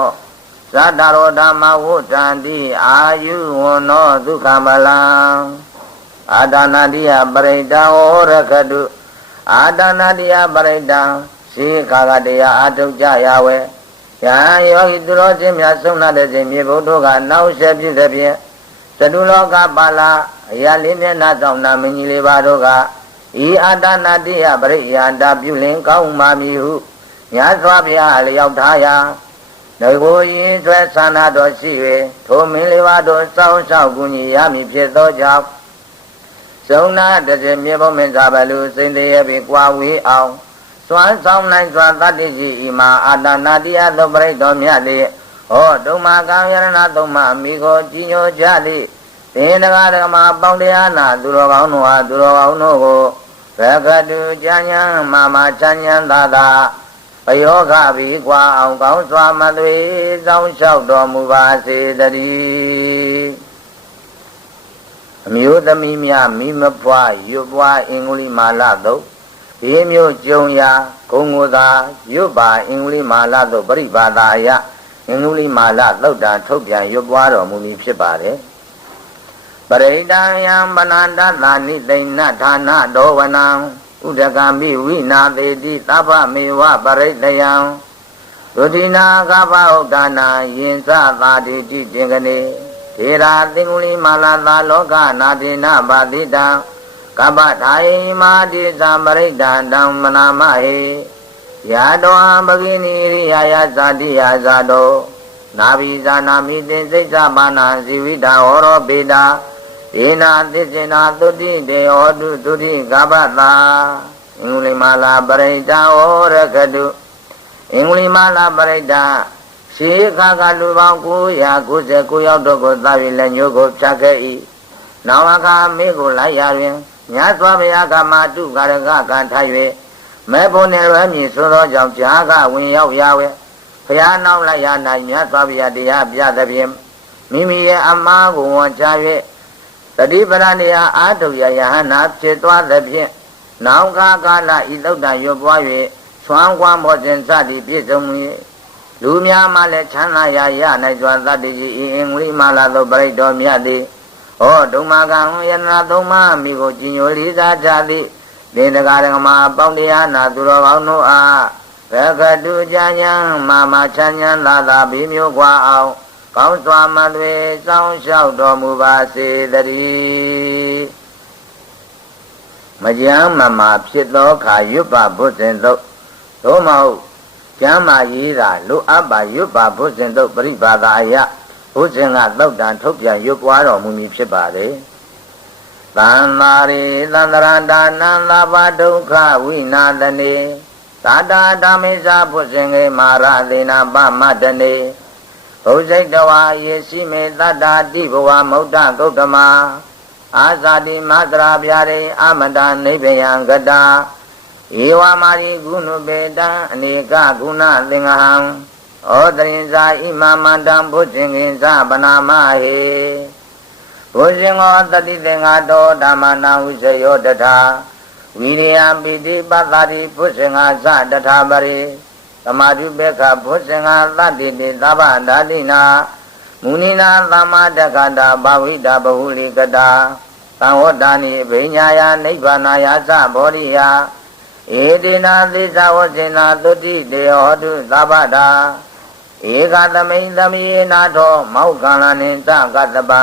ဇာတရောဓမ္မဝုတ္တန္တိအာယုဝနောဒုက္ခမလံအာဒနာတိယပရိတံဟောရခတုအာဒနာတိယပရိတံရှိခါကတရားအထုတ်ကြရဝဲယံယောဂီသူတော်ချင်းများဆုံးနာတဲ့ခြင်းမြေဘုဒ္ဓကနောက်ဆက်ပြည့်တဲ့ဖြင့်သတုလောကပါလာအရာလေးမျက်နှာဆောင်နာမင်းကြီးလေးပါတို့ကဤအာဒနာတိယပရိယန္တာပြုလင်ကောင်းမှမည်ဟုညာစွာဘုရားလျောက်ထားရာနေကိုရင်ဆွဲဆန္ဒတော်ရှိ၍ထိုမင်းလေးပါတို့စောင့်ရှောက်ကူညီရမည်ဖြစ်သောကြောင့်သုံးနာတည်းမြေဘုံမင်းသာဘလူစိန်တည်းပြီးကွာဝေးအောင်စွမ်းဆောင်နိုင်စွာတတ္တိရှိဤမှာအာတနာတိယသောပရိတ်တော်မြတ်လေဟောဒုမကံယရဏသုံးမအမိကိုကြီးညိုကြလေသင်္တကာဓမ္မပေါင်းတရားနာသူတော်ကောင်းတို့ဟာသူတော်ကောင်းတို့ကိုဘဂတုဉာဏ်ဉာဏ်မာချမ်းဉာဏ်သာသာဘယောဂဘီကွာအောင်ကောင်းစွာမသွေစောင်းလျှောက်တော်မူပါစေတည်းအမျိုးသမီးများမိမဖွားရွတ်ပွားအင်္ဂလိမာလတို့ဒီမျိုးကြုံရာဂုံကိုသာရွတ်ပါအင်္ဂလိမာလတို့ပရိပါဒာယအင်္ဂလိမာလသုတ်တံထုတ်ပြန်ရွတ်ပွားတော်မူမည်ဖြစ်ပါတယ်ပရိဒံယံပနန္တသာနိသိဏဌာနဒောဝနံဥဒကမိဝိနာသေတိသဗ္ဗမေဝပရိတယံဒုတိနာကပဥဒ္ဒနာယင်စသာတိတိတင်ကနေဒေရာသင်္ကုလိမာလာသာလောကနာတိနာပါတိတံကပ္ပထာယိမာတိသံပရိဒံဓမ္မနာမဟေယာတောဟံပဂိနိရိယာယဇာတိယာဇာတောနာဘိဇာနာမိတင်စိတ်သမာနာဇီဝိတာဟောရောပေတာ ဒေနာသစ္စေနာသုတိတေဟောတုသုတိကပ္ပတာအင်္ဂလိမာလာပရိတ္တဩရကတုအင်္ဂလိမာလာပရိတ္တရှိခါကလူပေါင်း999ယောက်တို့ကိုသာဝိလက်ညိုကိုဖြတ်ခဲ့၏နောင်အခါမေကိုလိုက်ရတွင်မြတ်စွာဘုရားကမာတုကာရကကံထား၍မဲဘုံနယ်ရွယ်မြည်ဆိုသောကြောင့်ကြာကဝင်ရောက်ရဝဲဘုရားနောက်လိုက်ရ၌မြတ်စွာဘုရားတရားပြသဖြင့်မိမိရဲ့အမှားကိုဝန်ချ၍တတိပရဏိယအာတုယယဟနာဖြစ်သွားသဖြင့်နောင်ကာလဤသုတ်တံရွတ်ပွား၍ဆွမ်းကွမ်းဘောဇဉ်စသည်ပြည့်စုံ၏လူများမှလည်းချမ်းသာရာရနိုင်စွာသတ္တိကြီးအင်္ဂလိမာလာသောပရိတ်တော်မြတ်သည်ဟောဒုမာကံယန္နာသုံးပါးမိကိုကြည်ညိုလေးစားကြသည်ဒေသကာရကမှာပေါင်းတရားနာသူတော်ကောင်းတို့အားဘဂတုကြာညာမာချမ်းညာသာသာဘီမျိုးกว่าအောင်ကောင်းစွာမသွေစောင်းလျှောက်တော်မူပါစေတည်းမကြမ်းမဖြစ်သောခါရွတ်ပါဘုဇင်တို့သို့မဟုတ်ကျမ်းမာရေးတာလူအပ်ပါရွတ်ပါဘုဇင်တို့ပရိပါဒာယဘုဇင်ကသုတ်တံထုတ်ပြန်ရွတ်ပွားတော်မူမည်ဖြစ်ပါတယ်သန္တာရိသန္တရန္တာနန္သပါဒုက္ခဝိနာတနေသာတာဓမ္မိဇာဘုဇင်ကေမာရသေနာပမတ္တနေဘုဇိတဝါယေရှိမေတတ္တာတိဘဝမௌဒ္ဒဂௌတမအာဇာတိမသရာဗျာရိအမတနိဗ္ဗယံကတာဧဝမာရိကုဏုပေတံအနေကကုဏသင်္ဃဟံဩတရင်ဇာဣမမန္တံဘုဇင်ကိဇဗနာမဟေဘုဇင်ောတတိသင်္ဃတောဓမ္မနာဝိဇယောတထာဝိရိယပိတိပတ္တိဘုဇင်္ဃသတထာပရိသမာဓုပေခဘုဇင်္ဃသတ္တိတိသဗ္ဗဓာတိနာမုနိနာသမ္မာတက္ကတာဘဝိတာဘဟုလိကတာသံဝတ္တနိဘိညာယနိဗ္ဗာနာယသဘောရိယဧတေနာသစ္စာဝဇေနာသုတိတေဟောတုသဗ္ဗတာဧကသမိန်သမိယေနာထောမောက္ခလနိသကတပံ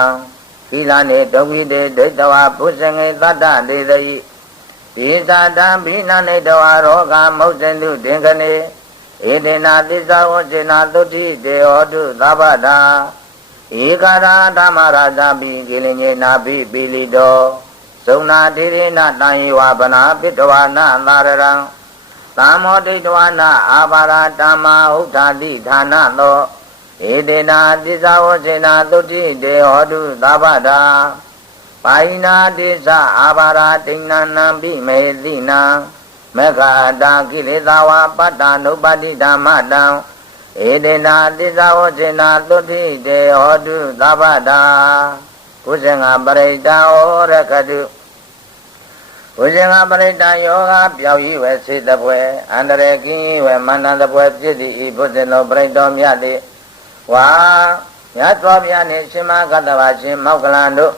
ကိလနေဒုက္ခိတေဒိဋ္ဌဝဘုဇင်္ဂေသတ္တတေတိပိဇာတံဘိနာနေတဝရောဂမုတ်ဇင်တုတင်္ဂနေဧတေနာသစ္စာဝဇေနာသုတိတေဟောတုသဗ္ဗတာဧကရာဓမ္မရာဇပိကိလညေနာပိပိလိတောသုဏတိရိနတံယေဝဗနာပိတဝနာသာရရံသာမောဒိတဝနာအာဘာရဓမ္မာဥဒ္ဓတိဌာနသောဧတေနာသစ္စာဝဇေနာသုတိတေဟောတုသဗ္ဗတာပါယိနာတိသအာဘာရတိဏနံပိမေတိနံမေဃာတာကိလေသာဝပတ္တနုပတိဓမ္မတံဧတေနာသစ္စာဝဇေနာသုတိတေဟောတုသဗ္ဗတာဘုဇင်္ဂပရိတ္တဩရကတုဘုဇင်္ဂပရိတ္တယောဂပြောက်ဤဝေစေတပွဲအန္တရေကင်းဝေမန္တတပွဲဖြစ်သည်ဤဘုဇင်တော်ပရိတ္တောမြတ်သည်ဝါမြတ်စွာဘုရားနှင့်ရှင်မကတ္တဗရှင်မောက္ကလန်တို့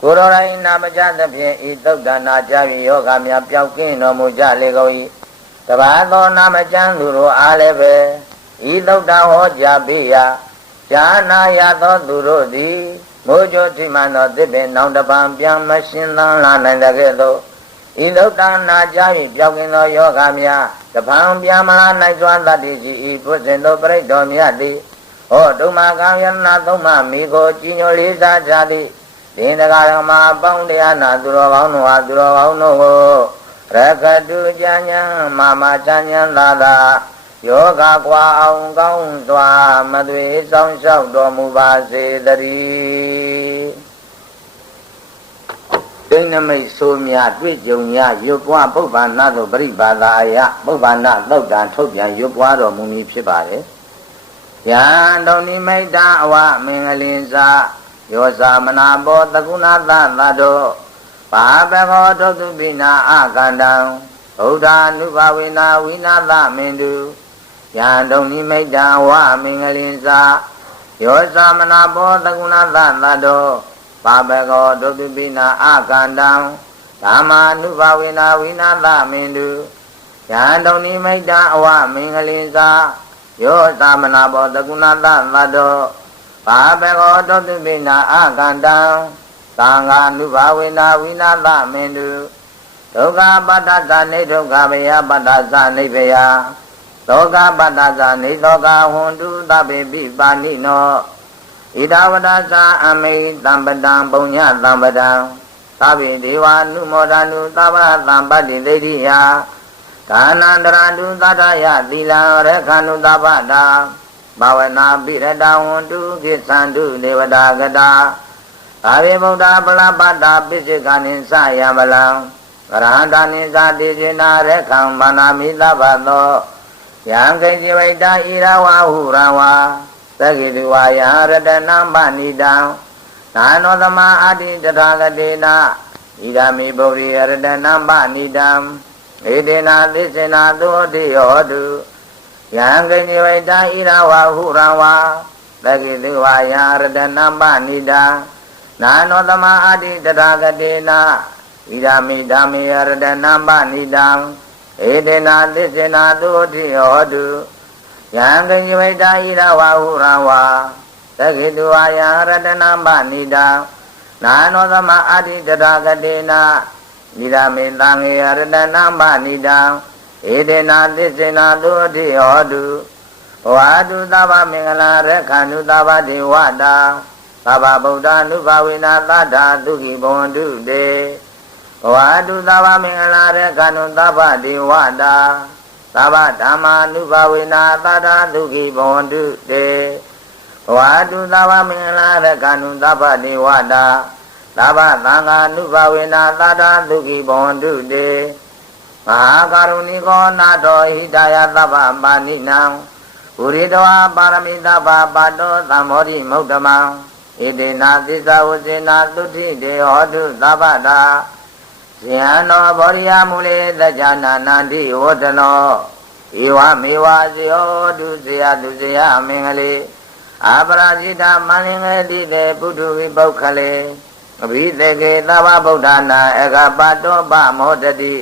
ကိုရောရိုင်းနာမကြသဖြင့်ဤသုတ်တနာကြပြီးယောဂများပြောက်ကင်းတော်မူကြလေကုန်၏တပါးသောနာမကျမ်းသူတို့အားလည်းပဲဤသုတ်တဟောကြားပေးရာဈာနာရသောသူတို့သည်မိုးကြိုထိမှန်သောသစ်ပင်နောင်တပံပြန်မရှင်သန်လာနိုင်တဲ့ကဲ့သို့ဤသုတ်တနာကြားပြီးပြောက်ကင်းသောယောဂများတပံပြန်မလာနိုင်စွာတတ္တိရှိဤဘုဇင်တို့ပရိတ်တော်မြတ်သည်ဟောဒုမာကံယန္နာသုံးပါးမိကိုကြည်ညိုလေးစားကြသည်ဒေသကာရမပေါင်းတရားနာသူတော်ကောင်းတို့ဟာသူတော်ကောင်းတို့ကိုရကတုကြာညာမာချမ်းညာသာသာယောဂကွာအောင်ကောင်းစွာမသွေဆောင်လျှောက်တော်မူပါစေတည်းဒိဋ္ဌိမိတ်ဆိုးများတွေ့ကြုံများရွတ်ပွားပုဗ္ဗာနသို့ပရိပါဒာယပုဗ္ဗာနသုတ်တံထုတ်ပြန်ရွတ်ပွားတော်မူမည်ဖြစ်ပါတယ်ယံတော်နိမိတ်တာအဝမင်္ဂလင်စာယောဇာမနာဘောတကုဏသသတောပါပခောတုတုပိနာအကန္တံဘုဒ္ဓ ानु ဘဝေနာဝိနာသမင်တုယံတုံနိမိတ်တံဝမင်္ဂလင်စာယောသမနာဘောတကုဏသသတောပါပခောတုတုပိနာအကန္တံဓမ္မာ ानु ဘဝေနာဝိနာသမင်တုယံတုံနိမိတ်တံဝမင်္ဂလင်စာယောသမနာဘောတကုဏသသတောပါပခောတုတုပိနာအကန္တံသံဃာ ानु ဘဝေနာဝိနာသမင်တုဒုက္ခပတ္တဇာနေဒုက္ခဗယပတ္တဇာနေဗယဒုက္ခပတ္တဇာနေဒုက္ခဟွန်တုသဗ္ဗေပိပါဏိနော ဣဒဝဒသာအမိတံပတံပုံညတံပတံသဗ္ဗေဒေဝနုမောဒနုသဗ္ဗသံပတ္တိဒိဋ္ဌိယဒါနန္တရတုသတ္တယသီလံရခဏုသဗ္ဗတာဘာဝနာပိရတဝန္တုကိသန္တုဒေဝတာကတာသာဝေဗုဒ္ဓပလပတ္တာပိစိကနိသယမလံကရဟန္တာနိသတိစေနာရခံဘာနာမိသဗ္ဗသောယံကိဉ္စီဝိတာဣရဝဟုရဝါသကိတုဝါယရတနာမဏိတံနာနောသမအာတိတထာဂတေနဣဒာမိဗုဒ္ဓိရတနာမဏိတံဧတေနာသစ္စေနာသောတိယောတုယံကိဉ္စီဝိတာဣရဝဟုရဝါသကိတုဝါယရတနာမဏိတံနာနောသမအာတိတထာဂတေနဣဒာမိဓမ္မေရတနာမဏိတံဧတေနာသစ္စေနာသောတိယောတုယံကိဉ္စီဝိတာဣရဝဟုရဝါသကိတုဝါယရတနာမဏိတံနာနောသမအာတိတထာဂတေနဣဒာမိသံဃေရတနာမဏိတံဧတေနာသစ္စေနာသောတိယောတုဝါတုသဗ္ဗမင်္ဂလာရခဏုသဗ္ဗဒေဝတာသဗ္ဗဗုဒ္ဓ ानु ဘဝေနာသတ္တာသုခိဘဝန္တုတေဝါတုသဗ္ဗမင်္ဂလာရခဏုသဗ္ဗဒေဝတာသဗ္ဗဓမ္မာ ानु ဘဝေနာသတ္တာသုခိဘဝန္တုတေဝါတုသဗ္ဗမင်္ဂလာရခဏုသဗ္ဗဒေဝတာသဗ္ဗသံဃာ ानु ဘဝေနာသတ္တာသုခိဘဝန္တုတေမဟာကရုဏိကောနာတောဟိတယသဗ္ဗပါဏိနံပုရိတဝါပါရမိသဗ္ဗပါတောသမ္မောဓိမௌတမံဣတေနာသစ္စာဝစေနာသုတိတေဟောတုသဗ္ဗတာဇယံနောဘောရိယမူလေသဇာနာနန္တိဝတ္တနောဧဝမေဝဇယောတုဇယတုဇယမင်္ဂလေအပရာဇိတမန္လင်္ဂတိတေပုထုဝိပုခ္ခလေအဘိသေကေသဗ္ဗဗုဒ္ဓနာအကပတောပမောတတိ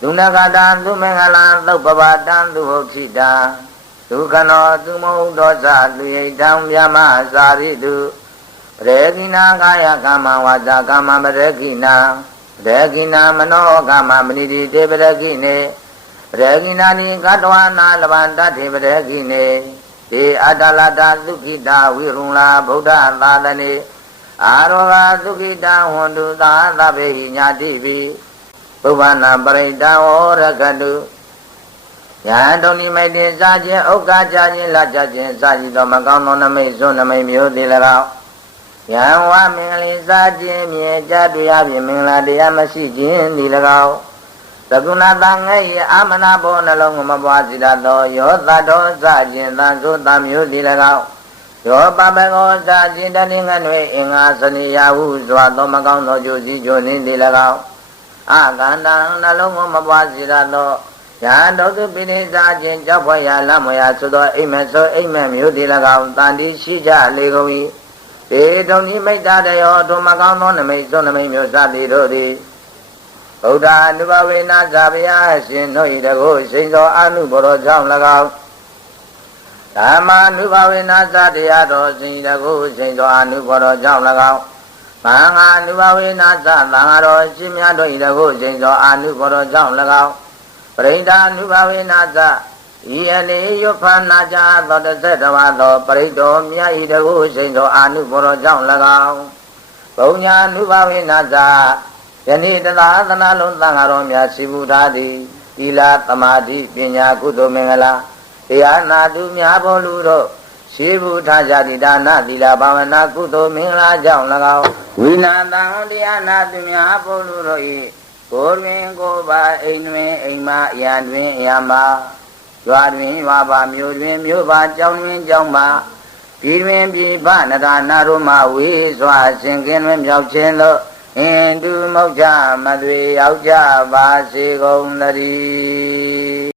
ဒုနဂတံသူမင်္ဂလံသုပ္ပပါတံသူဟုတ်ခိတံဒုက္ခနောသူမဟုတ်သောဇလူယိတံဗျမသာရိတုပရေကိနာကာယကမ္မဝါစာကမ္မပရေကိနာပရေကိနာမနောကမ္မမဏိတိတေပရေကိနေပရေကိနာနိကတဝနာလဗန္တထေပရေကိနေတေအတ္တလတ္တသုခိတဝိရုံလာဗုဒ္ဓသာသနေအာရောဂသုခိတဟွန်တုသာသဗ္ဗေဟိညာတိပိပုဗ္ဗနာပရိတံဝရကတုယံတုန်နိမိတ်တေစာခြင်းဥက္ကာကြခြင်းလကြခြင်းစာကြည်သောမကောင်းသောနမိတ်စွနမိတ်မျိုးသည်၎င်းယံဝမင်္ဂလိစာခြင်းမြေကြတွေ့ရဖြင့်မင်္ဂလာတရားမရှိခြင်းသည်၎င်းသကုဏတငဲ့၏အာမနာဘောနှလုံးကိုမပွားစေတတ်သောယောသတ္တောစာခြင်းသံဆိုသံမျိုးသည်၎င်းယောပပကောစာခြင်းတဏိင္ဍွေအင်္ဂါစနိယဟုစွာသောမကောင်းသောကျိုးစီကျိုးနှင့်သည်၎င်းအခန္ဓာနှလုံးကိုမပွားစေတတ်သောယံတောတုပိနိစာခြင်းကြောက်ဖွယ်ရာလမွေရာသို့သောအိမ်မက်ဆိုအိမ်မက်မျိုးသည်၎င်းတန်တိရှိကြလေကုန်၏တေတုန်ဤမိတ္တတယောထိုမကောင်းသောနမိတ်စွနမိတ်မျိုးစသည်တို့သည်ဗုဒ္ဓ ानु ဘဝေနာဇာဗျာရှင်တို့၏တကုရှိန်သောအနုဘောတော်ကြောင့်၎င်းဓမ္မာ ानु ဘဝေနာဇာတရားတော်ရှင်တကုရှိန်သောအနုဘောတော်ကြောင့်၎င်းမဟာ ानु ဘဝေနာဇာသံဃာတော်ရှင်များတို့၏တကုရှိန်သောအနုဘောတော်ကြောင့်၎င်းပရိဒာ ानु ဘဝေနာဇာဤအနေယုဖနာကြသောတသက်တဝါသောပရိတောမြတ်ဤတကုရှိန်သောအာနုဘောတော်ကြောင့်၎င်းဘုံညာ ानु ဘဝေနာဇာယနေ့တသာသနာလုံးသံဃာတော်များရှိမှုထားသည်သီလသမာဓိပညာကုသိုလ်မင်္ဂလာတရားနာသူများပေါ်လူတို့ရှိမှုထားကြသည့်ဒါနသီလဘာဝနာကုသိုလ်မင်္ဂလာကြောင့်၎င်းဝိနာတံတရားနာသူများပေါ်လူတို့၏ကိုယ်တွင်ကိုယ်ပါအိမ်တွင်အိမ်မအရာတွင်အရာမရွာတွင်ရွာပါမြို့တွင်မြို့ပါကျောင်းတွင်ကျောင်းပါပြည်တွင်ပြည်ပနဂါနာတို့မှဝေးစွာရှင်ကင်းတွင်မြောက်ခြင်းသို့ဟင်တုမောက်ကြမသွေရောက်ကြပါစေကုန်သတည်း